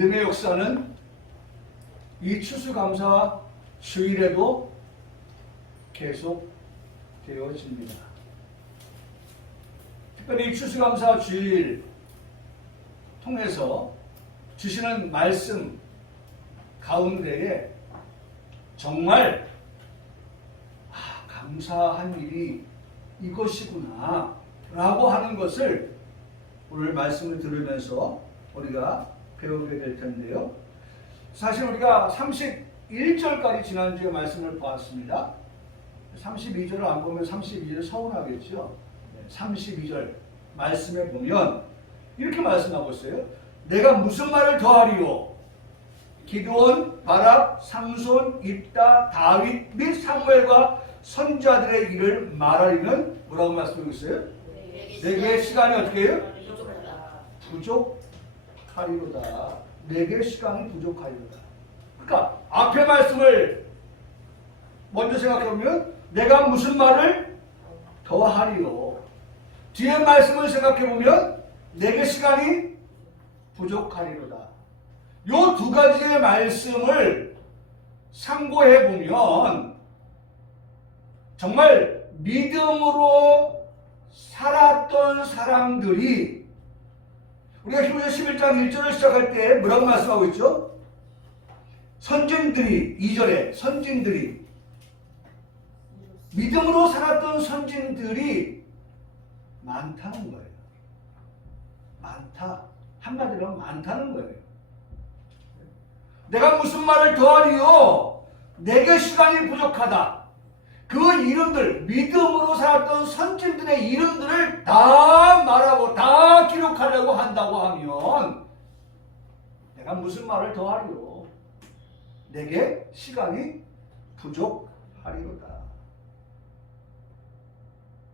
믿음의 역사는 이 추수감사 주일에도 계속 되어집니다. 특별히 이 추수감사 주일 통해서 주시는 말씀 가운데에 정말 감사한 일이 이것이구나 라고 하는 것을 오늘 말씀을 들으면서 우리가 배우게 될 텐데요. 사실 우리가 31절까지 지난주에 말씀을 보았습니다. 32절을 안 보면 32절 서운하겠죠. 32절 말씀에 보면 이렇게 말씀하고 있어요. 내가 무슨 말을 더하리요? 기드온, 바락, 삼손, 입다, 다윗 및 사무엘과 선지자들의 일을 말하리는 뭐라고 말씀하고 있어요? 내게 시간이 어떻게 해요? 부족하리로다. 내게 시간이 부족하리로다. 그러니까 앞에 말씀을 먼저 생각해보면 내가 무슨 말을 더하리요. 뒤에 말씀을 생각해보면 내게 시간이 부족하리로다. 요 두 가지의 말씀을 상고해보면 정말 믿음으로 살았던 사람들이 우리가 히브리서 11장 1절을 시작할 때 뭐라고 말씀하고 있죠? 선진들이 2절에 선진들이 믿음으로 살았던 선진들이 많다는 거예요. 많다. 한마디로 많다는 거예요. 내가 무슨 말을 더하리요? 내게 시간이 부족하다. 그 이름들, 믿음으로 살았던 선진들의 이름들을 다 말하고 다 기록하려고 한다고 하면 내가 무슨 말을 더하리요? 내게 시간이 부족하리로다.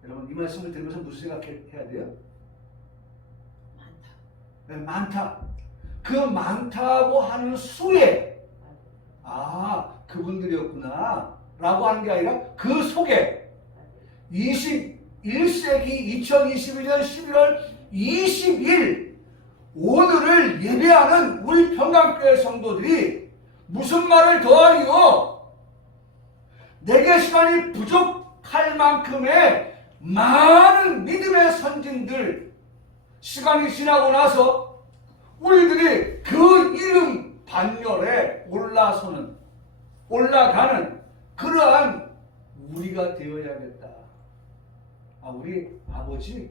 여러분 이 말씀을 들으면서 무슨 생각해야 돼요? 많다. 네, 많다. 그 많다고 하는 수에 그분들이었구나 라고 하는 게 아니라 그 속에 21세기 2021년 11월 20일 오늘을 예배하는 우리 평강교회 성도들이 무슨 말을 더하리요? 내게 시간이 부족할 만큼의 많은 믿음의 선진들 시간이 지나고 나서 우리들이 그 이름 반열에 올라가는 그러한 우리가 되어야겠다. 우리 아버지,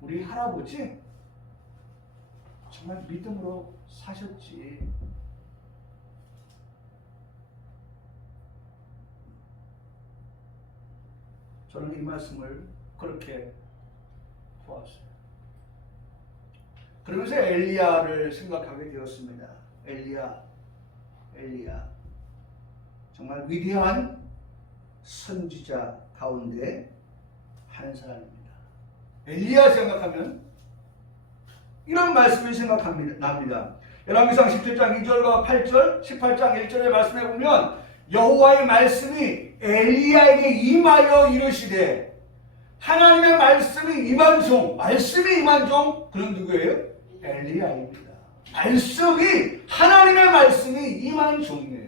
우리 할아버지 정말 믿음으로 사셨지. 저는 이 말씀을 그렇게 보았어요. 그러면서 엘리야를 생각하게 되었습니다. 엘리야 정말 위대한 선지자 가운데 한 사람입니다. 엘리야 생각하면 이런 말씀이 생각납니다. 열왕기상 17장 2절과 8절, 18장 1절의 말씀에 보면 여호와의 말씀이 엘리야에게 임하여 이르시되 하나님의 말씀이 임한 종, 그는 누구예요? 엘리야입니다. 하나님의 말씀이 임한 종이에요.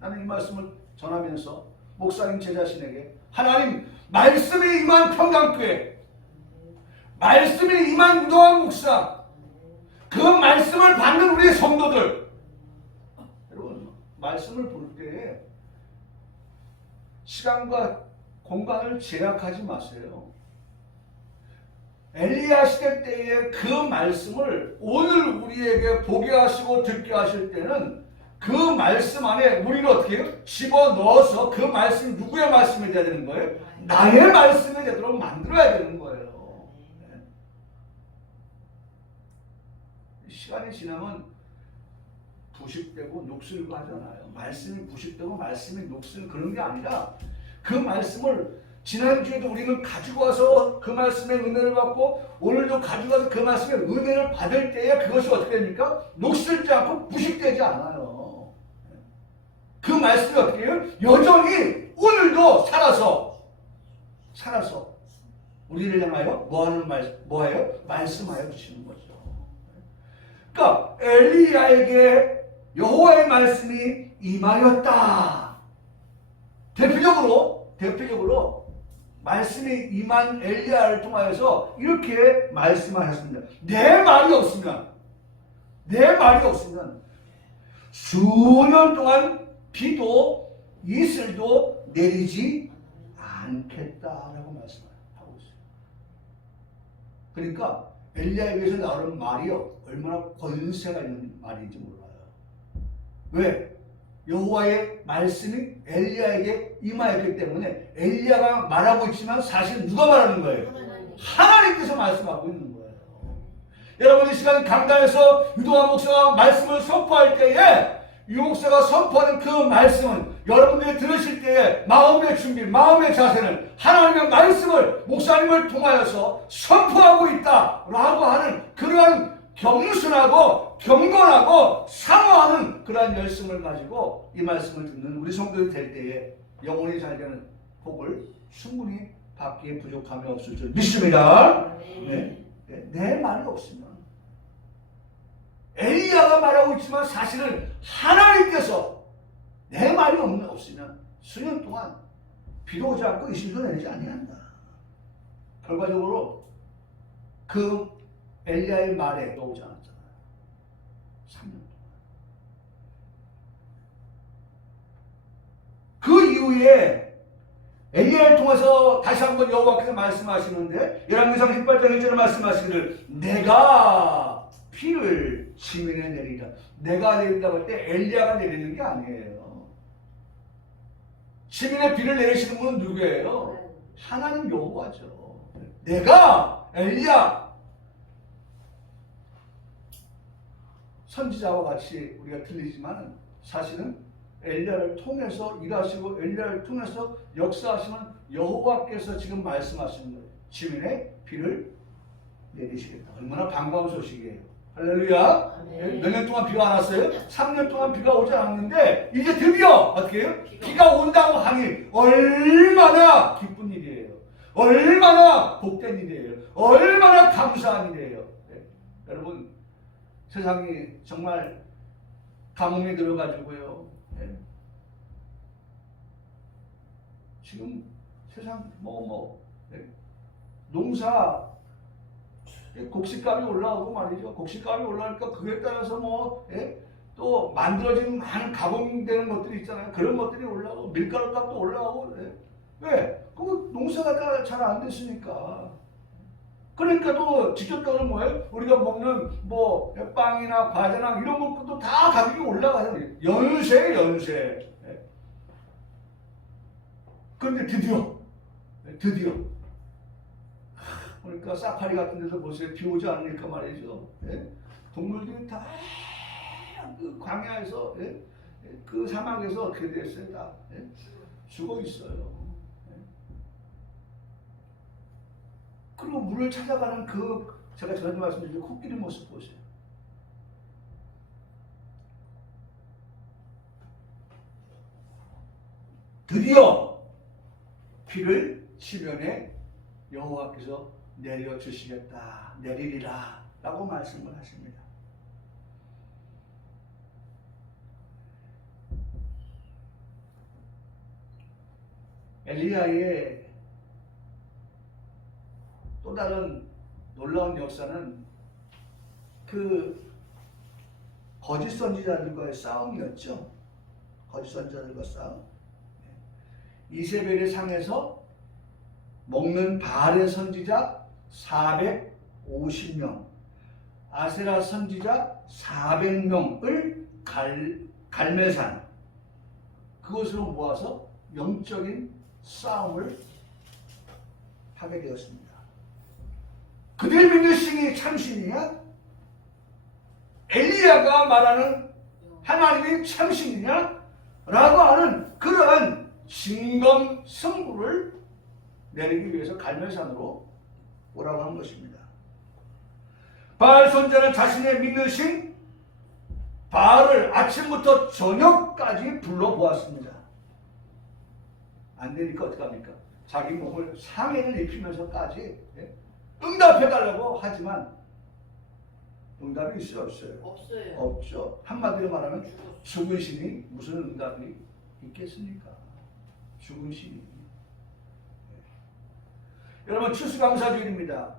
나는 이 말씀을 전하면서 목사님 제 자신에게 하나님 말씀이 임한 평강교회, 말씀이 임한 무도한 목사, 그 말씀을 받는 우리 성도들, 여러분 말씀을 볼 때에 시간과 공간을 제약하지 마세요. 엘리야 시대 때의 그 말씀을 오늘 우리에게 보게 하시고 듣게 하실 때는 그 말씀 안에 우리를 어떻게 해요? 집어넣어서 그 말씀이 누구의 말씀이 돼야 되는 거예요? 나의 말씀이 되도록 만들어야 되는 거예요. 네. 시간이 지나면 부식되고 녹슬고 하잖아요. 말씀이 부식되고 말씀이 녹슬 그런 게 아니라 그 말씀을 지난주에도 우리는 가지고 와서 그 말씀의 은혜를 받고 오늘도 가지고 와서 그 말씀의 은혜를 받을 때에 그것이 어떻게 됩니까? 녹슬지 않고 부식되지 않아요. 그 말씀이 어떻게 해요? 여전히 오늘도 살아서 우리를 향하여 뭐예요? 말씀하여 주시는 거죠. 그러니까 엘리야에게 여호와의 말씀이 임하였다. 대표적으로 말씀이 임한 엘리야를 통하여서 이렇게 말씀하셨습니다. 내 말이 없으면 수년 동안 비도 이슬도 내리지 않겠다라고 말씀하고 있어요. 그러니까 엘리야에게서 나오는 말이 얼마나 권세가 있는 말인지 몰라요. 왜? 여호와의 말씀이 엘리야에게 임하였기 때문에 엘리야가 말하고 있지만 사실 누가 말하는 거예요? 하나님께서 말씀하고 있는 거예요. 여러분 이 시간 강단에서 유동환 목사가 말씀을 선포할 때에 이 목사가 선포하는 그 말씀은 여러분들이 들으실 때에 마음의 준비, 마음의 자세는 하나님의 말씀을 목사님을 통하여서 선포하고 있다라고 하는 그러한 겸손하고 경건하고 사모하는 그러한 열심을 가지고 이 말씀을 듣는 우리 성도들이 될 때에 영혼이 잘 되는 복을 충분히 받기에 부족함이 없을 줄 믿습니다. 네. 내 말이 없으면 엘리야가 말하고 있지만 사실은 하나님께서 내 말이 없으면 수년 동안 비도 오지 않고 이슬도 내리지 아니한다. 결과적으로 그 엘리야의 말에 오지 않았잖아요. 3년 동안. 그 이후에 엘리야를 통해서 다시 한번 여호와께서 말씀하시는데 열왕기상 18장 1절에 말씀하시기를 내가 비를 지면에 내리라. 내가 내린다고 할 때 엘리야가 내리는 게 아니에요. 지면에 비를 내리시는 분은 누구예요? 하나님 여호와죠. 내가 엘리야 선지자와 같이 우리가 들리지만 사실은 엘리야를 통해서 일하시고 엘리야를 통해서 역사하시는 여호와께서 지금 말씀하시는 거예요. 지면에 비를 내리시겠다. 얼마나 반가운 소식이에요. 할렐루야. 몇 년 동안 비가 안 왔어요? 3년 동안 비가 오지 않았는데 이제 드디어 어떻게 해요? 비가 온다고 하니 얼마나 기쁜 일이에요. 얼마나 복된 일이에요. 얼마나 감사한 일이에요. 네. 여러분 세상이 정말 가뭄이 들어가지고요. 네. 지금 세상 네. 농사 곡식값이 올라오고 말이죠. 곡식값이 올라오니까 그에 따라서 또 만들어진 많은 가공되는 것들이 있잖아요. 그런 것들이 올라오고 밀가루 값도 올라오고 왜? 그 농사가 잘 안 됐으니까. 그러니까 또 직접적으로 뭐예요? 우리가 먹는 빵이나 과자나 이런 것도 다 가격이 올라가잖아요. 연쇄. 그런데 드디어 그러니까 사파리 같은 데서 보세요. 비 오지 않으니까 말이죠. 동물들이 다 그 광야에서 그 사막에서 어떻게 됐어요? 다 죽어 있어요. 그리고 물을 찾아가는 제가 전에 말씀드린 코끼리 모습 보세요. 드디어 비를 지면에 여호와께서 내려주시겠다, 내리리라 라고 말씀을 하십니다. 엘리야의 또 다른 놀라운 역사는 그 거짓 선지자들과의 싸움이었죠. 거짓 선지자들과 싸움. 이세벨의 상에서 먹는 바알의 선지자 450명, 아세라 선지자 400명을 갈멜산 그것으로 모아서 영적인 싸움을 하게 되었습니다. 그들 믿는 신이 참신이냐? 엘리야가 말하는 하나님이 참신이냐? 라고 하는 그러한 진검승부를 내리기 위해서 갈멜산으로 오라고 한 것입니다. 바알 선지자는 자신의 믿는 신 바알을 아침부터 저녁까지 불러보았습니다. 안 되니까 어떡합니까? 자기 몸을 상해를 입히면서까지 응답해달라고 하지만 응답이 있어요, 없어요? 없어요. 없죠. 한마디로 말하면 죽었어. 죽은 신이 무슨 응답이 있겠습니까? 죽은 신이. 여러분 추수감사주일입니다.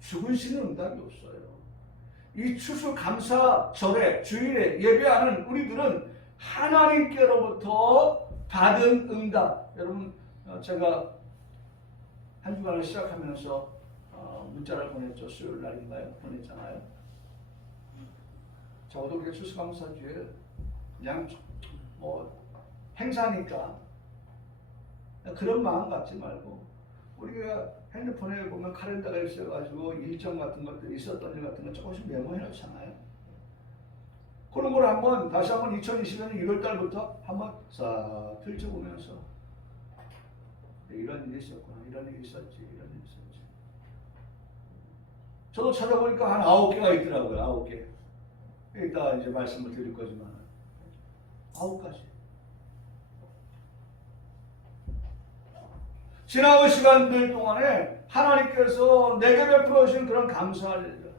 죽은 신은 응답이 없어요. 이 추수감사절에 주일에 예배하는 우리들은 하나님께로부터 받은 응답. 여러분 제가 한 주간을 시작하면서 문자를 보냈죠. 수요일 날인가요? 보냈잖아요. 저도 우리가 추수감사주에 그냥 뭐 행사니까 그런 마음 갖지 말고 우리가 핸드폰에 보면 카렌더가 있어가지고 일정 같은 것들이 있었던 일 같은 거 조금씩 메모해 놓잖아요. 그런 걸 한번 다시 한번 2020년 1월달부터 한번 싹 펼쳐보면서 이런 일이 있었구나, 이런 일이 있었지, 이런 일이 있었지. 저도 찾아보니까 한 9개가 있더라고요. 9개. 이따 이제 말씀을 드릴 거지만 9가지. 지나온 시간들 동안에 하나님께서 내게 베풀어 주신 그런 감사할 일들.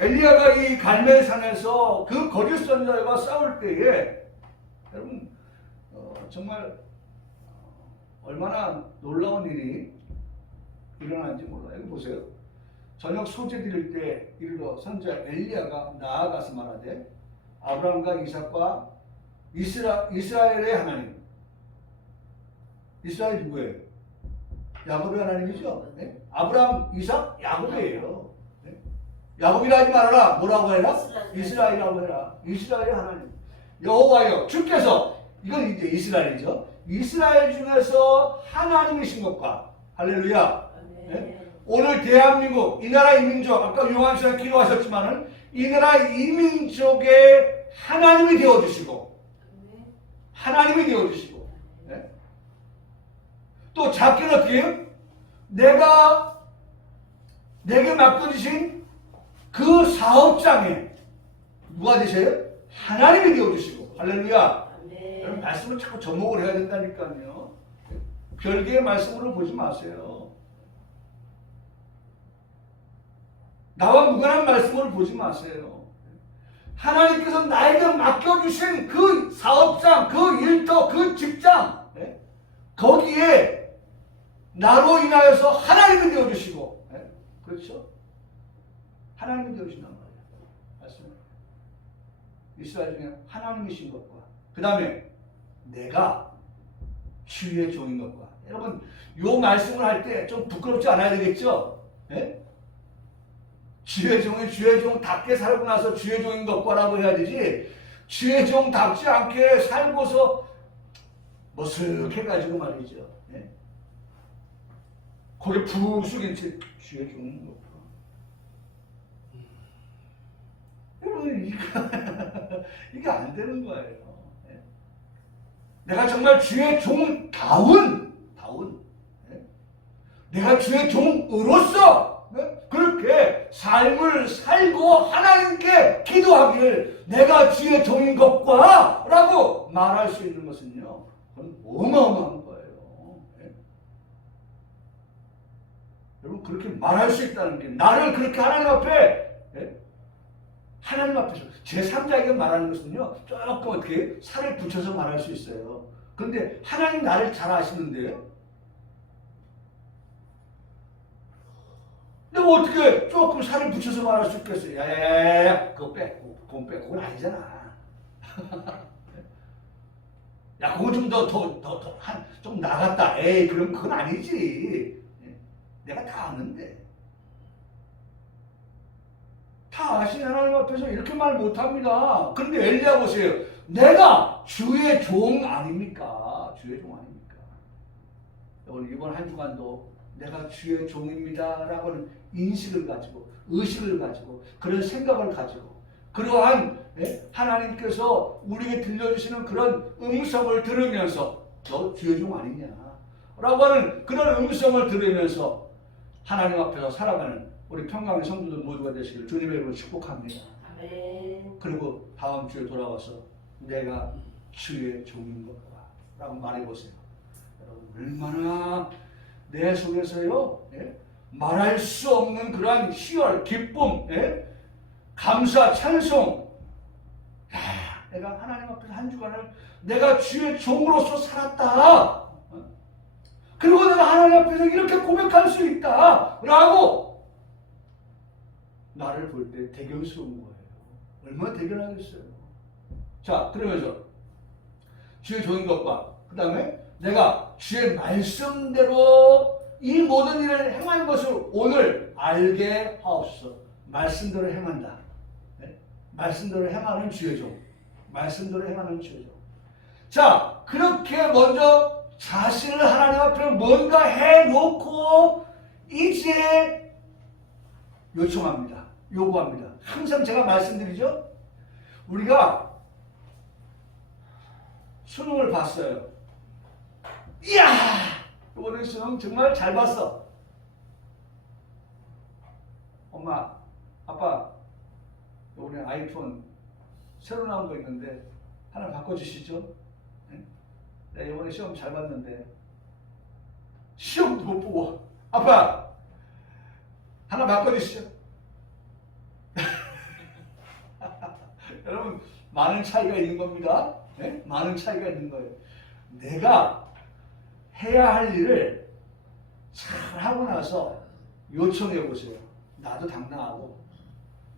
엘리야가 이 갈멜산에서 그 거짓 선지자와 싸울 때에 여러분 정말 얼마나 놀라운 일이 일어나는지 몰라요. 여기 보세요. 저녁 소재 드릴 때 이르러 선지자 엘리야가 나아가서 말하되 아브라함과 이삭과 이스라엘의 하나님. 이스라엘 누구예요? 야곱의 하나님이죠. 네? 아브라함, 이삭, 야곱이에요. 네? 야곱이라 하지 말아라. 뭐라고 해라? 이스라엘이라고 해라. 이스라엘의 하나님. 여호와여 주께서, 이건 이제 이스라엘이죠. 이스라엘 중에서 하나님이신 것과 할렐루야. 네? 오늘 대한민국 이 나라 이민족, 아까 요한씨가 기도하셨지만은 이 나라 이민족의 하나님이 되어주시고 하나님이 되어주시고 네? 또 작게는 어떻게 해요? 내게 맡겨주신 그 사업장에 누가 되세요? 하나님이 되어주시고 할렐루야. 여러분 말씀을 자꾸 접목을 해야 된다니까요. 별개의 말씀으로 보지 마세요. 나와 무관한 말씀을 보지 마세요. 하나님께서 나에게 맡겨주신 그 사업장, 그 일터, 그 직장 거기에 나로 인하여서 하나님이 되어주시고 그렇죠? 하나님이 되어주신단 말이에요. 맞습니다. 이스라엘 중에 하나님이신 것과 그 다음에 내가 주의 종인 것과 여러분 이 말씀을 할 때 좀 부끄럽지 않아야 되겠죠? 주의 종답게 살고 나서 주의 종인 것과라고 해야 되지 주의 종답지 않게 살고서 머쓱해가지고 말이죠. 거기에 푹 숙인 채 주의 종인 것과 여러분 이게 안 되는 거예요. 내가 정말 주의 종다운 내가 주의 종으로서 그렇게 삶을 살고 하나님께 기도하기를 내가 주의 종인 것과 라고 말할 수 있는 것은요 그건 어마어마한 거예요. 여러분 그렇게 말할 수 있다는 게 나를 그렇게 하나님 앞에서 제3자에게 말하는 것은요 조금 어떻게 살을 붙여서 말할 수 있어요. 그런데 하나님 나를 잘 아시는데요. 근데 어떻게 조금 살을 붙여서 말할 수 있겠어요? 야야야야 그거 빼. 그건 아니잖아. 야 그거 좀 좀 나갔다. 에이 그럼 그건 아니지. 내가 다 아는데. 다 아신 하나님 앞에서 이렇게 말 못합니다. 그런데 엘리야 보세요. 내가 주의 종 아닙니까? 주의 종 아닙니까? 여러분 이번 한 주간도 내가 주의 종입니다 라고는 인식을 가지고 의식을 가지고 그런 생각을 가지고 그러한 하나님께서 우리에게 들려주시는 그런 음성을 들으면서 너 주의 종 아니냐 라고 하는 그런 음성을 들으면서 하나님 앞에서 살아가는 우리 평강의 성도들 모두가 되시기를 주님의 이름으로 축복합니다. 아멘. 그리고 다음 주에 돌아와서 내가 주의 종인 것과 라고 말해보세요. 여러분 얼마나 내 속에서요, 예? 말할 수 없는 그러한 희열, 기쁨, 예? 감사, 찬송. 야, 내가 하나님 앞에서 한 주간을 내가 주의 종으로서 살았다. 그리고 내가 하나님 앞에서 이렇게 고백할 수 있다. 라고 나를 볼 때 대견스러운 거예요. 얼마나 대견하겠어요. 자, 그러면서 주의 종인 것과 그 다음에 내가 주의 말씀대로 이 모든 일을 행하는 것을 오늘 알게 하옵소서. 말씀대로 행한다. 네? 말씀대로 행하는 주의 종. 말씀대로 행하는 주의 종. 자, 그렇게 먼저 자신을 하나님 앞에 뭔가 해놓고 이제 요청합니다. 요구합니다. 항상 제가 말씀드리죠. 우리가 수능을 봤어요. 이야! 이번에 수능 정말 잘 봤어. 엄마, 아빠, 이번에 아이폰 새로 나온 거 있는데 하나 바꿔주시죠. 네? 내가 이번에 시험 잘 봤는데 시험도 못 보고 아빠 하나 바꿔주시죠. 여러분 많은 차이가 있는 겁니다. 네? 많은 차이가 있는 거예요. 내가 해야 할 일을 잘 하고 나서 요청해 보세요. 나도 당당하고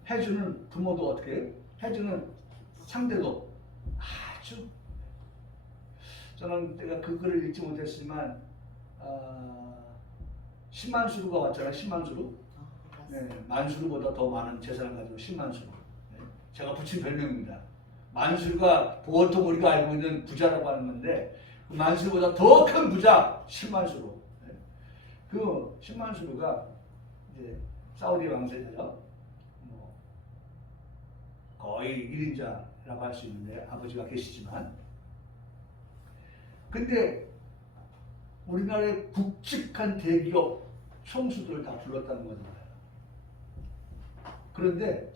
해주는 부모도 어떻게 해요? 해주는 상대도 아주. 저는 내가 그 글을 읽지 못했지만 신만수루가 왔잖아요. 신만수루. 네, 만수루보다 더 많은 재산을 가지고 신만수루. 네, 제가 붙인 별명입니다. 만수루가 보통 우리가 알고 있는 부자라고 하는 건데 그 만수루보다 더 큰 부자 신만수루. 네, 그 신만수루가 이제 사우디 왕세자죠. 거의 1인자라고 할 수 있는데 아버지가 계시지만 근데 우리나라의 굵직한 대기업 총수들을 다 불렀다는 거잖아요. 그런데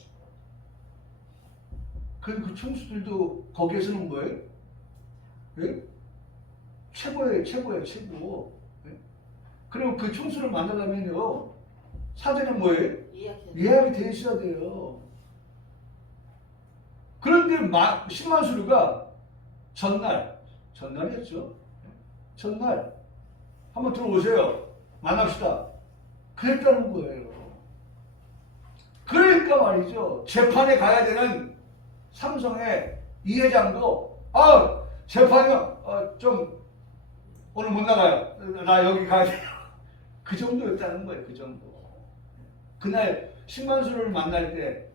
그 총수들도 거기에서는 뭐예요? 예? 최고예요, 최고예요, 최고. 예? 그리고 그 총수를 만나려면요 사전에 뭐예요? 예약이 돼 있어야 돼요. 그런데 신만수루가 전날이었죠. 전날 한번 들어오세요. 만납시다. 그랬다는 거예요. 그러니까 말이죠. 재판에 가야 되는 삼성의 이 회장도 재판이요. 좀 오늘 못 나가요. 나 여기 가야 돼요. 그 정도였다는 거예요. 그 정도. 그날 신만수루를 만날 때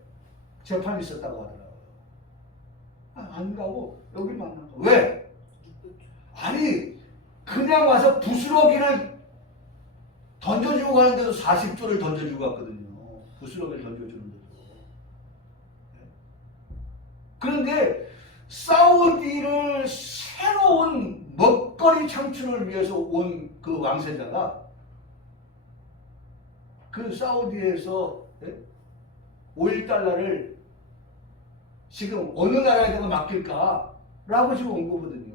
재판이 있었다고 하더라고요. 안 가고 여기 만난 거. 왜? 아니 그냥 와서 부스러기를 던져주고 가는데도 40조를 던져주고 갔거든요. 부스러기를 던져주는데도. 그런데 사우디를 새로운 먹거리 창출을 위해서 온 그 왕세자가 그 사우디에서 오일 달러를 지금 어느 나라에다가 맡길까? 라고 지금 온 거거든요.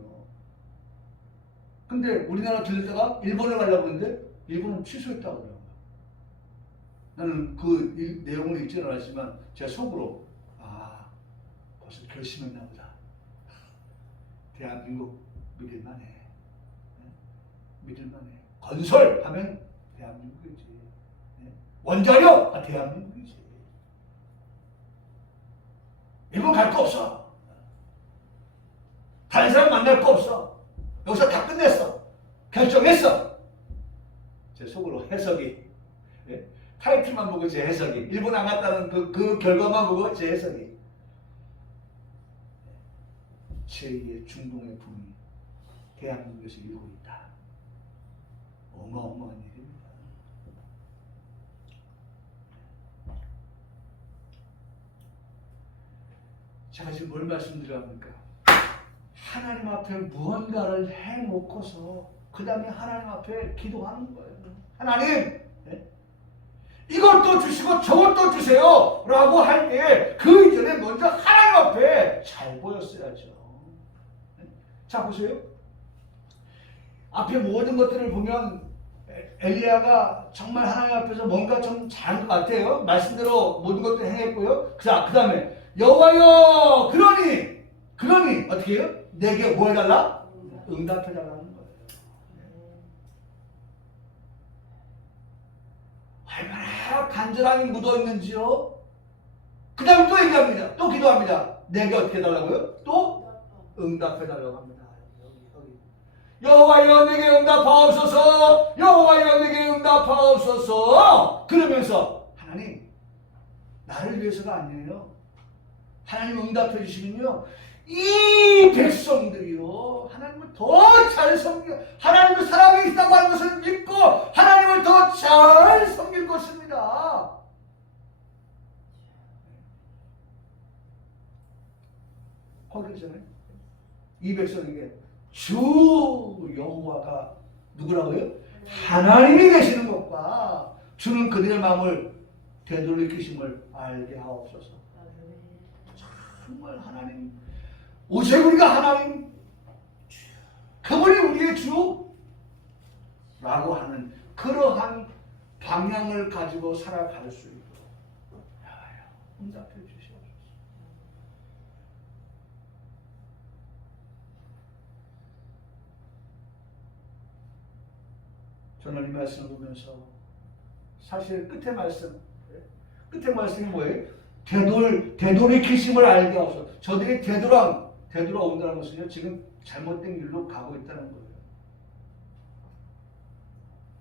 근데 우리나라 들렸다가 일본에 가려고 했는데 일본은 취소했다고 그래요. 나는 그 내용을 읽지는 않았지만 제 속으로 벌써 결심했나 보다. 대한민국 믿을만해. 믿을만해. 건설하면 대한민국이지. 원자력 대한민국이지. 일본 갈 거 없어. 다른 사람 만날 거 없어. 여기서 다 끝냈어. 결정했어. 제 속으로 해석이. 타이틀만 보고 제 해석이. 일본 안 갔다는 그 결과만 보고 제 해석이. 제2의 중동의 붐이 대한민국에서 일고 있다. 어마어마한 일입니다. 제가 지금 뭘 말씀드려야 합니까? 하나님 앞에 무언가를 해놓고서 그 다음에 하나님 앞에 기도하는 거예요. 하나님! 이것도 주시고 저것도 주세요! 라고 할 때 그 이전에 먼저 하나님 앞에 잘 보였어야죠. 자, 보세요. 앞에 모든 것들을 보면 엘리야가 정말 하나님 앞에서 뭔가 좀 잘한 것 같아요. 말씀대로 모든 것들을 행했고요. 자, 그 다음에 여호와여 그러니 어떻게 해요? 내게 뭐 해달라? 응답해달라는 거예요. 얼마나 간절함이 묻어있는지요. 그 다음에 또 얘기합니다. 또 기도합니다. 내게 어떻게 해달라고요? 또 응답해달라고 합니다. 여호와여 내게 응답하옵소서. 여호와여 내게 응답하옵소서. 그러면서 하나님 나를 위해서가 아니에요. 하나님 응답해 주시면요 이 백성들이요 하나님을 더 잘 섬겨 하나님을 사랑이 있다고 하는 것을 믿고 하나님을 더 잘 섬길 것입니다. 거기잖아요. 이 백성에게 주 여호와가 누구라고요? 하나님이 되시는 것과 주는 그들의 마음을 되돌이키심을 알게 하옵소서. 정말 하나님 오직 우리가 하나님 그분이 우리의 주라고 하는 그러한 방향을 가지고 살아갈 수 있도록 응답해 주시옵소서. 저는 이 말씀을 보면서 사실 끝의 말씀이 뭐예요? 되돌이키심을 알게 하옵소서. 저들이 되돌아온다는 것은요 지금 잘못된 길로 가고 있다는 거예요.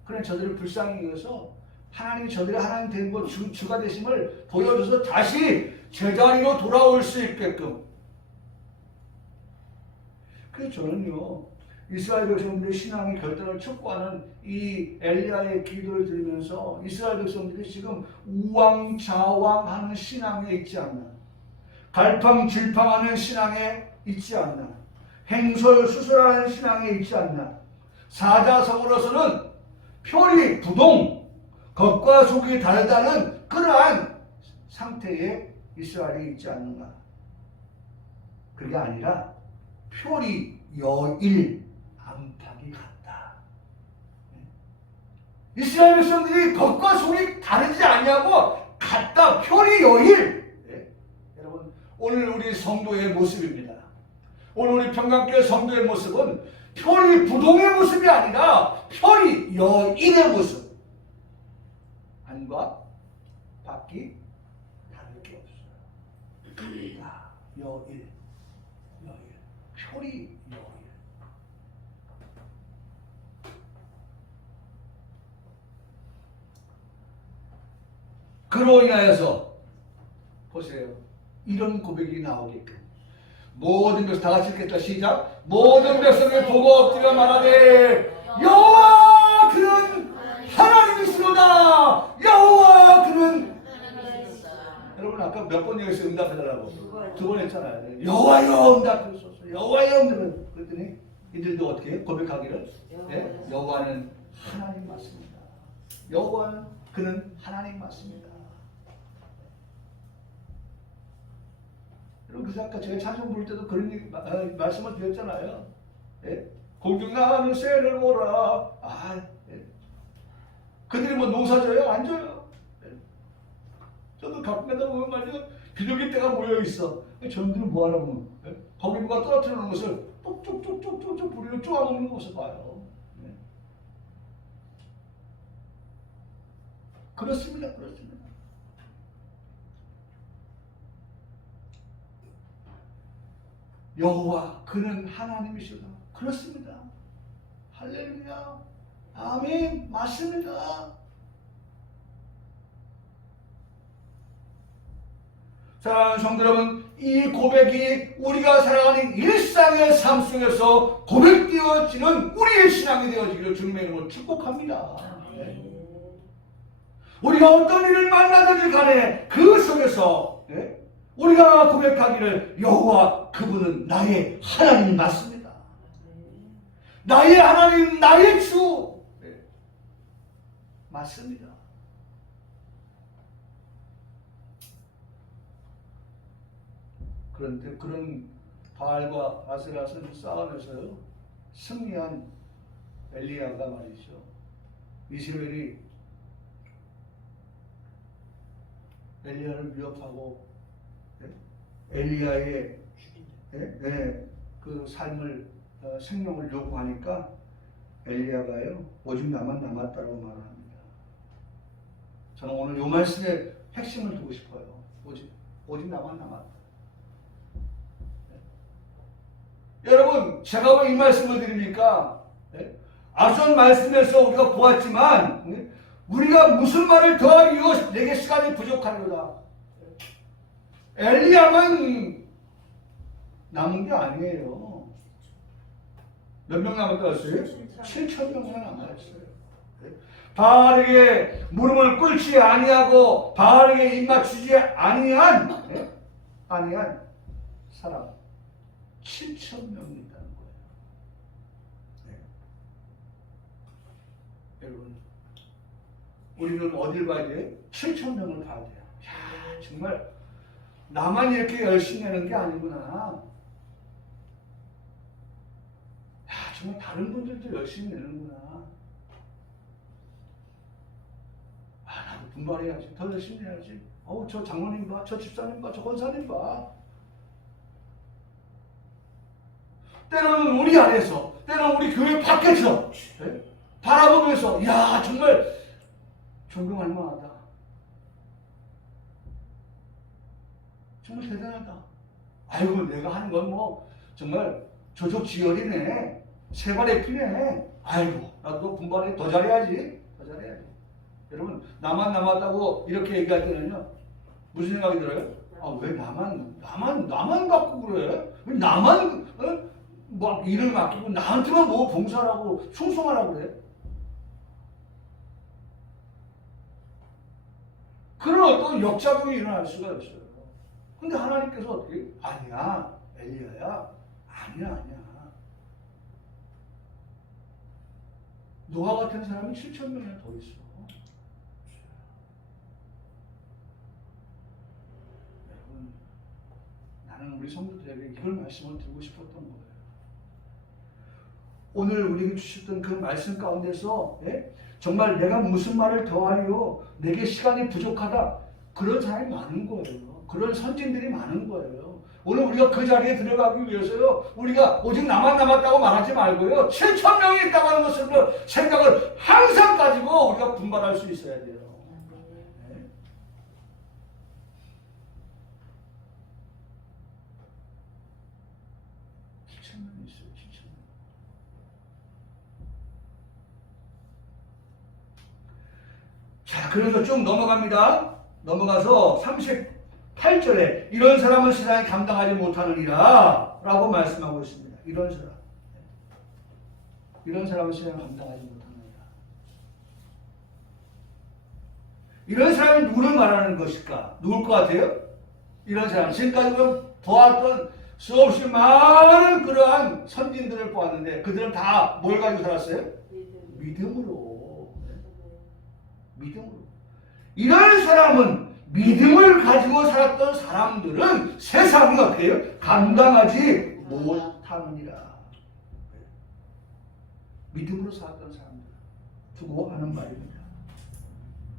그래 저들을 불쌍히 여겨서 하나님이 저들의 하나님 된 것 주가 되심을 보여줘서 다시 제자리로 돌아올 수 있게끔. 그래서 저는요 이스라엘 백성들의 신앙의 결단을 촉구하는 이 엘리야의 기도를 들으면서 이스라엘 백성들이 지금 우왕좌왕하는 신앙에 있지 않나, 갈팡질팡하는 신앙에 있지 않나, 행설수설하는 신앙에 있지 않나, 사자성어로서는 표리 부동, 겉과 속이 다르다는 그러한 상태에 이스라엘이 있지 않는가. 그게 아니라 표리 여일 안팎이 같다. 이스라엘 백성들이 겉과 속이 다르지 아니하고 같다. 표리 여일. 네. 여러분 오늘 우리 성도의 모습입니다. 오늘 우리 평강교회 성도의 모습은 표리 부동의 모습이 아니라 표리 여일의 모습. 안과 밖이 다를 게 없어요. 여일, 표리 여일. 그로 인하여서 보세요. 이런 고백이 나오게끔 모든 백성 다 같이 읽겠다. 시작. 모든 백성이 보고 엎드려 말하되 여호와 그는 하나님이시로다. 여호와 그는 여러분 아까 몇 번 얘기했어요. 응답해달라고. 두 번 했잖아요. 여호와여 응답해주소서. 여호와여 응답해. 그랬더니 이들도 어떻게 해요? 고백하기를 네? 여호와는 하나님 맞습니다. 여호와는 그는 하나님 맞습니다. 그래서 아까 제가 찬송 부를 때도 그런 말씀을 드렸잖아요. 예? 공중나는 새를 보라. 예. 그들이 뭐 농사져요? 안 져요. 예. 저도 가끔가다 보면 말이죠. 비둘기 떼가 모여있어. 저들은 뭐하라고 예? 거기 누가 떨어뜨려 놓은 것을 쪽쪽쪽쪽쪽 부리로 쪼아먹는 것을 봐요. 예. 그렇습니다. 여호와 그는 하나님이시다. 그렇습니다. 할렐루야. 아멘. 맞습니다. 사랑하는 성도 여러분, 이 고백이 우리가 살아가는 일상의 삶 속에서 고백되어지는 우리의 신앙이 되어지기를 주님의 이름으로 축복합니다. 네. 우리가 어떤 일을 만나든지 간에 그 속에서 네? 우리가 고백하기를 여호와 그분은 나의 하나님 맞습니다. 나의 하나님, 나의 주 네. 맞습니다. 그런데 그런 바알과 아세라는 싸움에서요 승리한 엘리야가 말이죠. 이스라엘이 엘리야를 위협하고 엘리야의 그 삶을 생명을 요구하니까 엘리야가요 오직 나만 남았다고 말합니다. 저는 오늘 이 말씀의 핵심을 두고 싶어요. 오직 나만 남았다. 여러분, 제가 왜 이 말씀을 드립니까? 앞선 말씀에서 우리가 보았지만 우리가 무슨 말을 더하리요 내게 시간이 부족하리로다. 엘리야만 남은 게 아니에요. 몇 명 남았다 했어요? 7,000명이나 남았어요. 바알에게 무릎을 꿇지 아니하고 바알에게 입맞추지 아니한 사람 7,000명이 있다는 거예요. 여러분, 우리는 어딜 봐야 돼요? 7,000명을 봐야 돼요. 야, 정말 나만 이렇게 열심히 하는 게 아니구나. 야, 정말 다른 분들도 열심히 내는구나. 나도 분발해야지. 더 열심히 해야지. 저 장로님 봐, 저 집사님 봐, 저 권사님 봐. 때로는 우리 안에서, 때로는 우리 교회 밖에서 바라보면서 야, 정말 존경할 만하다. 정말 대단하다. 아이고, 내가 하는 건 뭐 정말 조족지혈이네. 세발의 피네. 아이고, 나도 분발해. 더 잘해야지. 여러분, 나만 남았다고 이렇게 얘기할 때는요, 무슨 생각이 들어요? 왜 나만 갖고 그래? 왜 나만 막 일을 맡기고 나한테만 뭐 봉사하라고 충성하라고 그래? 그런 어떤 역작용이 일어날 수가 있어요. 근데 하나님께서 어떻게? 아니야, 엘리야야. 아니야. 노아 같은 사람이 7,000명이나 더 있어. 여러분, 나는 우리 성도들에게 이걸 말씀을 드리고 싶었던 거예요. 오늘 우리에게 주셨던 그 말씀 가운데서 정말 내가 무슨 말을 더하리요? 내게 시간이 부족하다. 그런 사람이 많은 거예요. 그런 선진들이 많은 거예요. 오늘 우리가 그 자리에 들어가기 위해서요, 우리가 오직 나만 남았다고 말하지 말고요, 7,000명이 있다고 하는 것을 생각을 항상 가지고 우리가 분발할 수 있어야 돼요. 네. 7,000명이 있어요. 7,000명. 자, 그래서 쭉 넘어갑니다. 넘어가서 38절에 이런 사람은 세상에 감당하지 못하느니라 라고 말씀하고 있습니다. 이런 사람은 세상에 감당하지 못하느니라. 이런 사람이 누구를 말하는 것일까? 누굴 것 같아요? 이런 사람, 지금까지 보았던 수없이 많은 그러한 선진들을 보았는데 그들은 다 뭘 가지고 살았어요? 믿음으로. 이런 사람은, 믿음을 가지고 살았던 사람들은 세상이 어떻게 해요? 감당하지 못하느니라. 믿음으로 살았던 사람들 두고 하는 말입니다.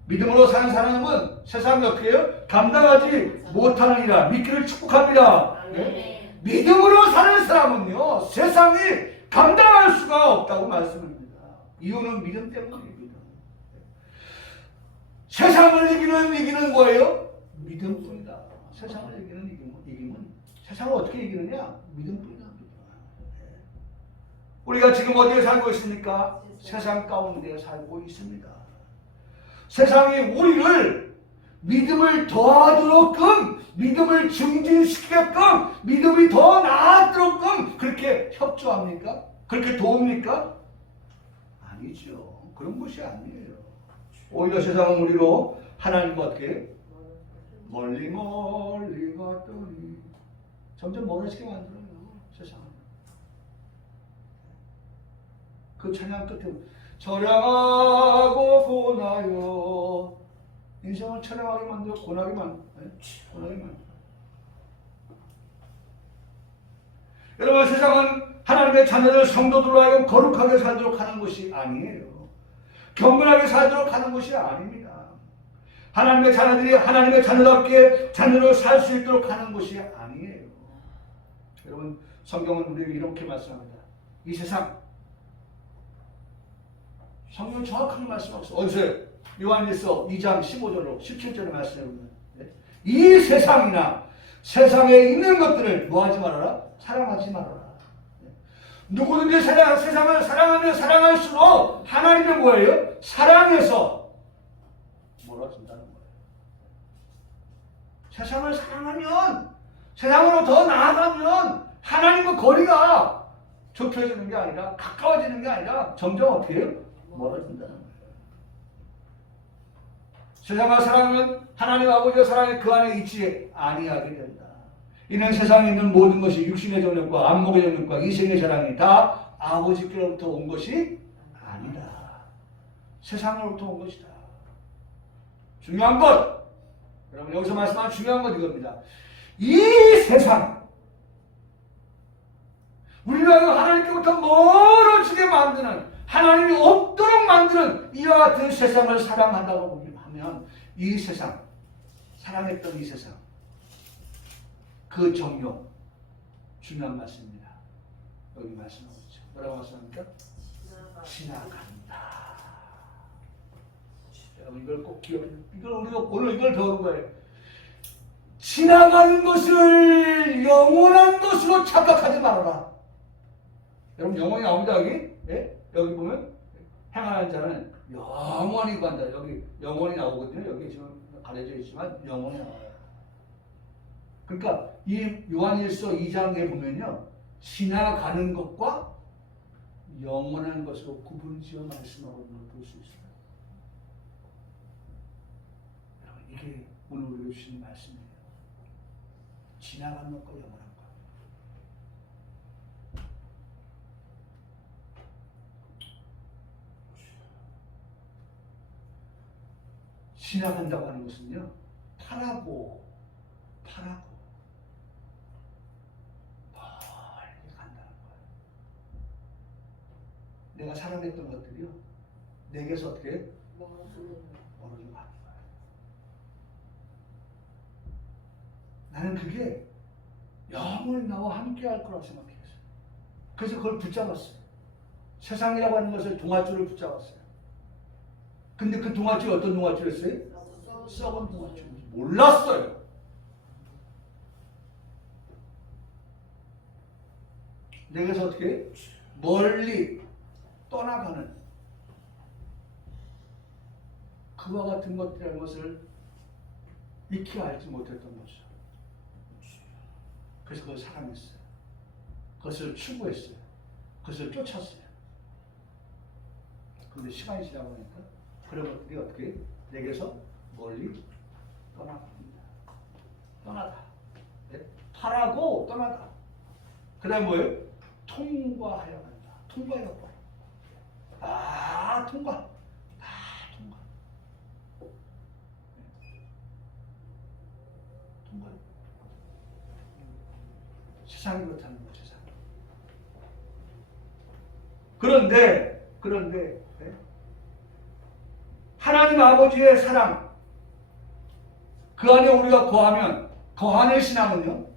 믿음으로 사는 사람은 세상이 어떻게 해요? 감당하지 못하느니라. 믿기를 축복합니다. 네? 믿음으로 사는 사람은요, 세상이 감당할 수가 없다고 말씀합니다. 이유는 믿음 때문입니다. 세상을 이기는 뭐예요? 믿음뿐이다. 세상을 이기면 세상을 어떻게 이기느냐? 믿음뿐이다. 우리가 지금 어디에 살고 있습니까? 세상 가운데 살고 있습니다. 세상이 우리를 믿음을 더하도록끔, 믿음을 증진시키게끔, 믿음이 더 나아지도록끔 그렇게 협조합니까? 그렇게 도웁니까? 아니죠. 그런 것이 아니에요. 오히려 세상은 우리로 하나님과 어떻게 멀리 갔더니 점점 멀어지게 만들어요. 세상은. 그 찬양 끝에 처량하고 고나요. 인생을 처량하게 만들어 고나게 만들어. 여러분, 세상은 하나님께 하나님의 자녀들 성도들로 하여금 거룩하게 살도록 하는 것이 아니에요. 경건하게 살도록 하는 것이 아닙니다. 하나님의 자녀들이 하나님의 자녀답게 자녀로 살 수 있도록 하는 것이 아니에요. 여러분, 성경은 우리에게 이렇게 말씀합니다. 이 세상, 성경은 정확하게 말씀하셨어요. 어디서요? 요한일서 2장 15절로 17절에 말씀합니다. 이 세상이나 세상에 있는 것들을 뭐하지 말아라? 사랑하지 말아라. 누구든지 세상을 사랑하면 사랑할수록 하나님은 뭐예요? 사랑해서 몰아준다는 거예요. 세상을 사랑하면, 세상으로 더 나아가면 하나님과 거리가 좁혀지는 게 아니라, 가까워지는 게 아니라 점점 어떻게 해요? 멀어진다는 거예요. 세상을 사랑하면 하나님 아버지의 사랑이 그 안에 있지 아니하게 된다. 이는 세상에 있는 모든 것이 육신의 정욕과 안목의 정욕과 이생의 자랑이 다 아버지께로부터 온 것이 아니다. 세상으로부터 온 것이다. 중요한 것, 여러분 여기서 말씀한 중요한 것 이겁니다. 이 세상, 우리가 하나님께부터 멀어지게 만드는, 하나님이 없도록 만드는 이와 같은 세상을 사랑한다고 하면, 이 세상, 사랑했던 이 세상, 그 정욕, 중요한 말씀입니다. 여기 말씀하고 있죠. 뭐라고 말씀합니까? 지나간다. 여러분 이걸 꼭 기억해. 이걸 우리가 오늘 이걸 배우는 거예요. 지나가는 것을 영원한 것으로 착각하지 말아라. 여러분 영원히 나옵니다 여기. 예? 여기 보면 행하는 자는 영원히 간다. 여기 영원히 나오거든요. 여기 지금 가려져 있지만 영원히 나와요. 그러니까 이 요한일서 2장에 보면요, 지나가는 것과 영원한 것으로 구분지어 말씀하고 있는 걸 볼 수 있어요. 여러분 이게 오늘 우리가 주신 말씀이에요. 지나가는 것과 영원한 것. 지나간다고 하는 것은요, 타라고 멀리 간다는 거예요. 내가 사랑했던 것들이요, 내게서 어떻게 멀어지고 가는 거예요. 나는 그게 영원히 나와 함께 할 거라고 생각했어요. 그래서 그걸 붙잡았어요. 세상이라고 하는 것을 동아줄을 붙잡았어요. 근데 그 동아줄이 어떤 동아줄이었어요? 썩은 동아줄. 몰랐어요. 내게서 어떻게 멀리 떠나가는 그와 같은 것들이라는 것을 익히 알지 못했던 거죠. 그래서 그걸 사랑했어요. 그것을 추구했어요. 그것을 쫓았어요. 그런데 시간이 지나고 나니까 그런 것들이 어떻게 내게서 멀리 떠나갑니다. 떠나다. 네? 타라고 떠나다. 그 다음 뭐예요? 통과하여 간다. 통과해가 버려. 통과. 통과. 통과. 세상이 그렇다는 거예요. 세상. 그런데 네? 하나님 아버지의 사랑, 그 안에 우리가 거하면, 거하는 신앙은요,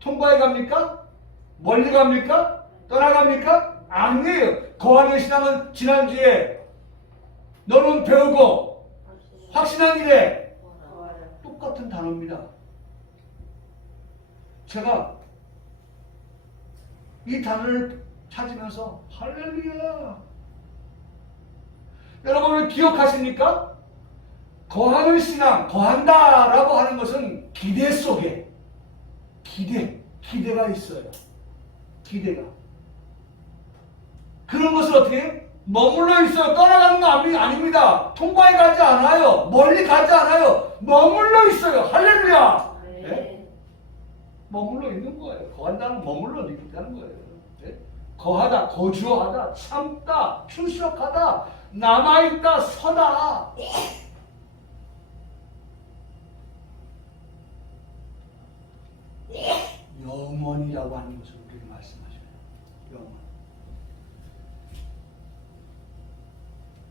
통과해 갑니까? 멀리 갑니까? 떠나갑니까? 아니에요. 거하는 신앙은 지난주에 너는 배우고 확신한 일에 똑같은 단어입니다. 제가 이 단어를 찾으면서 할렐루야. 여러분을 기억하십니까? 거하는 신앙, 거한다라고 하는 것은 기대 속에 기대가 있어요. 기대가. 그런 것을 어떻게 해요? 머물러 있어요. 떠나가는 거 아닙니다. 통과해 가지 않아요. 멀리 가지 않아요. 머물러 있어요. 할렐루야. 네? 머물러 있는 거예요. 거한다는 머물러 있다는 거예요. 네? 거하다, 거주하다, 참다, 출석하다, 남아있다, 서다. 영원이라고 하는 것을 우리에게 말씀하셔요. 영원.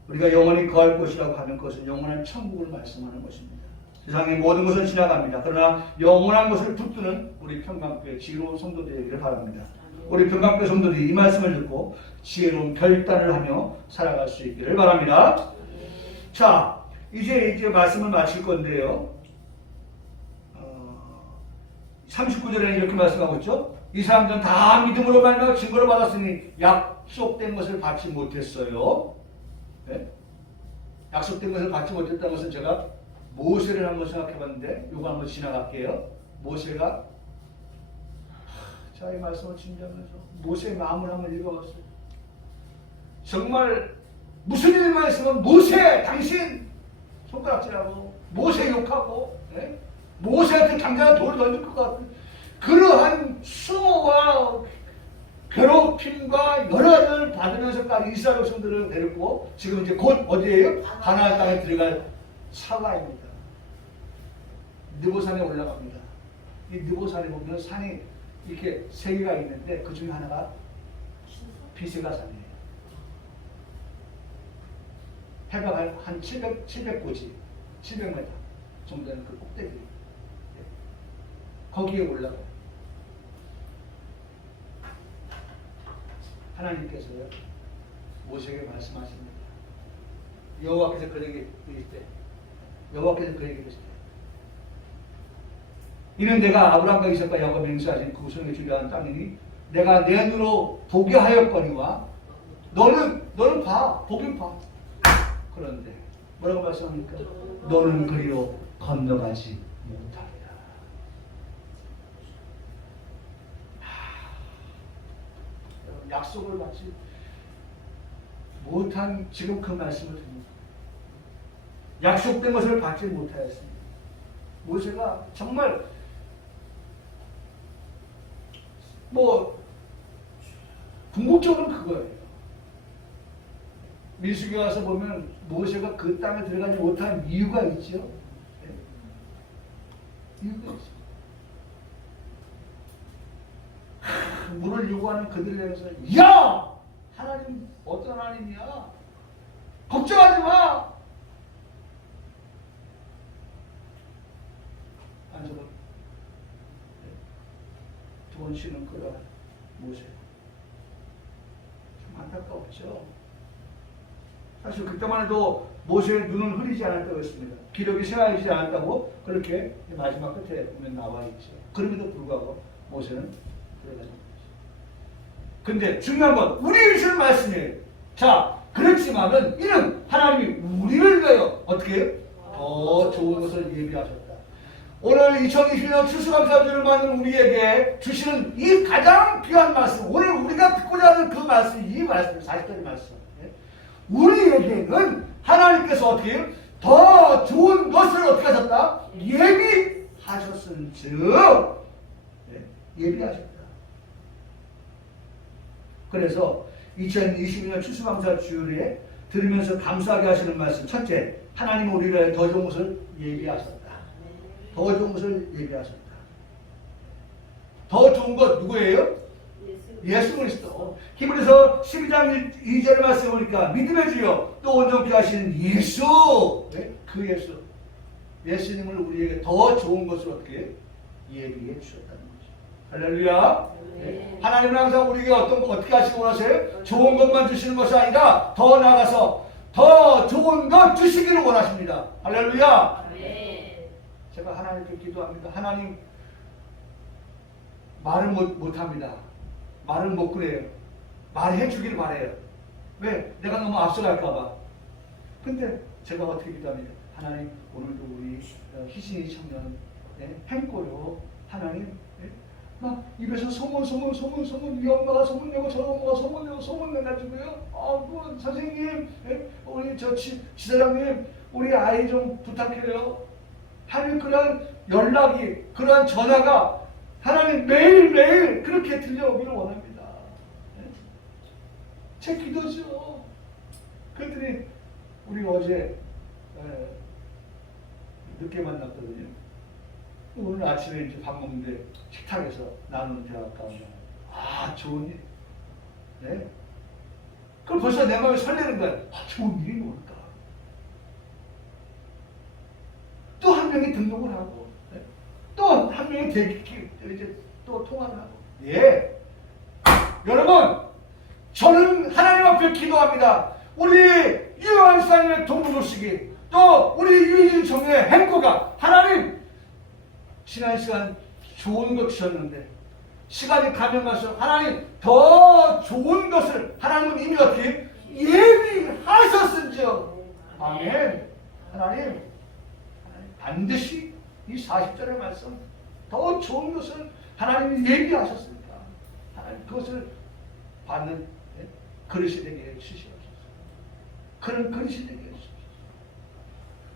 우리가 영원히 거할 곳이라고 하는 것은 영원한 천국을 말씀하는 것입니다. 세상의 모든 것은 지나갑니다. 그러나 영원한 것을 붙드는 우리 평강교회 지혜로운 성도들이기를 바랍니다. 우리 평강교회 성도들이 이 말씀을 듣고 지혜로운 결단을 하며 살아갈 수 있기를 바랍니다. 자, 이제 말씀을 마칠 건데요. 39절에는 이렇게 말씀하고 있죠. 이 사람들은 다 믿음으로 말미암아 증거를 받았으니 약속된 것을 받지 못했어요. 네? 약속된 것을 받지 못했다는 것은 제가 모세를 한번 생각해 봤는데 이거 한번 지나갈게요. 모세가 자, 이 말씀을 준비하면서 모세의 마음을 한번 읽어봤어요. 정말 무슨 일만 있으면 모세 당신 손가락질하고 모세 욕하고 네? 모세한테 당장 돌을 던질 것 같은 그러한 수모와 괴롭힘과 여러 가지를 받으면서까지 이스라엘 백성들을 데리고 지금 이제 곧 어디에요? 가나안 땅에 들어갈 사과입니다. 느보산에 올라갑니다. 이 느보산에 보면 산이 이렇게 세 개가 있는데 그 중에 하나가 비세가산이에요. 해가 한 700고지, 700m 정도 되는 그 꼭대기. 거기에 올라가요. 하나님께서요, 모세에게 말씀하십니다. 여호와께서 그에게 이르실 때, 여호와께서 그에게 이르실 때, 이는 내가 아브라함과 이삭과 야곱에 맹세하신 그 후손에게 주려는 땅이니 내가 내 눈으로 보게 하였거니와 너는 봐, 보긴 봐. 그런데 뭐라고 말씀합니까? 너는 그리로 건너가지 못하리라. 약속을 받지 못한 지금 그 말씀을 드립니다. 약속된 것을 받지 못하였습니다. 모세가 정말 궁극적으로는 그거예요. 민수기 와서 보면 모세가 그 땅에 들어가지 못한 이유가 있죠. 네? 이유가 있어요. 물을 요구하는 그들 내에서 야! 하나님 어떤 하나님이야? 걱정하지 마! 안서로 두 번 쉬는 그런 모세. 좀 안타까웠죠. 사실 그때만 해도 모세의 눈은 흐리지 않았다고 했습니다. 기력이 쇠하지 않았다고 그렇게 마지막 끝에 보면 나와 있죠. 그럼에도 불구하고 모세는 들어가는 거죠. 근데 중요한 건 우리에게 주는 말씀이에요. 자, 그렇지만은 이는 하나님이 우리를 위하여 어떻게 해요? 더 좋은 것을 예비하셨다. 오늘 2020년 추수감사주를 받는 우리에게 주시는 이 가장 귀한 말씀, 오늘 우리가 듣고자 하는 그 말씀, 이 말씀, 40절의 말씀. 우리에게는 하나님께서 어떻게 해요? 더 좋은 것을 어떻게 하셨다? 예비하셨은즉 예비하셨다. 그래서 2022년 추수감사주일에 들으면서 감사하게 하시는 말씀, 첫째, 하나님 우리를 더 좋은 것을 예비하셨다. 더 좋은 것을 예비하셨다. 더 좋은 것 누구예요? 예수 그리스도. 히브리서 12장 2절 말씀에 보니까 믿음의 주여 또 온전케 하시는 예수. 네? 그 예수. 예수님을 우리에게 더 좋은 것을 어떻게 예비해 주셨다는 거죠. 할렐루야. 네. 하나님은 항상 우리에게 어떻게 하시고 원하세요? 좋은 것만 주시는 것이 아니라 더 나아가서 더 좋은 것 주시기를 원하십니다. 할렐루야. 네. 제가 하나님께 기도합니다. 하나님, 말은 못합니다. 말은 못 그래요. 말해 주기를 바래요. 왜? 내가 너무 앞서갈까봐. 근데 제가 어떻게 기도합니까? 하나님, 오늘도 우리 희신이 청년 행고요. 하나님, 막 입에서 소문 이 엄마가 소문내고 저 엄마가 소문내고 소문내가지고요. 선생님, 우리 저 지사장님, 우리 아이 좀 부탁해요. 하나님, 그런 연락이, 그런 전화가 하나님 매일매일 그렇게 들려오기를 원합니다. 제 기도죠. 그랬더니 우리 어제 늦게 만났거든요. 오늘 아침에 이제 밥 먹는데 식탁에서 나누는 대화 가운데 좋은 일. 네. 그럼 벌써 내 마음이 설레는 거야. 좋은 일이 뭘까? 또 한 명이 등록을 하고, 네. 또 한 명이 이제 또 통화를 하고. 예. 여러분, 저는 하나님 앞에 기도합니다. 우리 유영한 사님의 동부소식이 또 우리 유희진 총회의 행보가 하나님 지난 시간 좋은 것 주셨는데 시간이 가면 갈수록 하나님 더 좋은 것을 하나님은 이미 어떻게 예비하셨은지요. 아멘. 하나님 반드시 이 40절의 말씀 더 좋은 것을 하나님이 예비하셨습니다. 하나님 그것을 받는 그릇이 되게 해주시옵소서. 그런 그릇이 되게 해주시옵소서.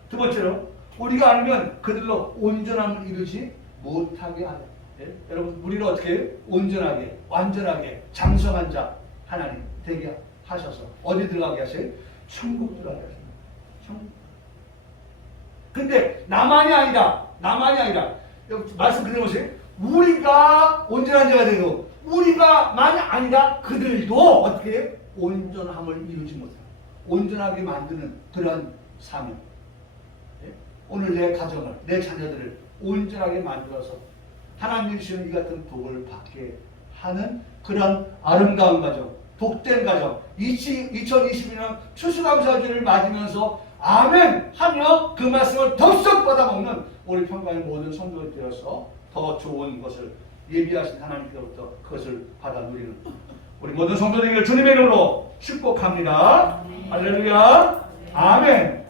두 번째로 우리가 알면 그들로 온전함을 이루지 못하게 하는 여러분 우리를 어떻게 온전하게 완전하게 장성한 자 하나님 되게 하셔서 어디 들어가게 하세요? 천국 들어가게 하십니다. 천국. 근데 나만이 아니라 여기 말씀 그대로 보세요. 우리가 온전한 자가 되고 우리가만이 아니라 그들도 어떻게 해요? 온전함을 이루지 못해요. 온전하게 만드는 그런 사명. 오늘 내 가정을 내 자녀들을 온전하게 만들어서 하나님이 주시는 이 같은 복을 받게 하는 그런 아름다운 가정, 복된 가정 2022년 추수감사주를 맞으면서 아멘 하며 그 말씀을 덥석 받아먹는 우리 평강의 모든 성도들 되어서 더 좋은 것을 예비하신 하나님께로부터 그것을 받아 누리는 우리 모든 성도들에게 주님의 이름으로 축복합니다. 할렐루야. 아멘.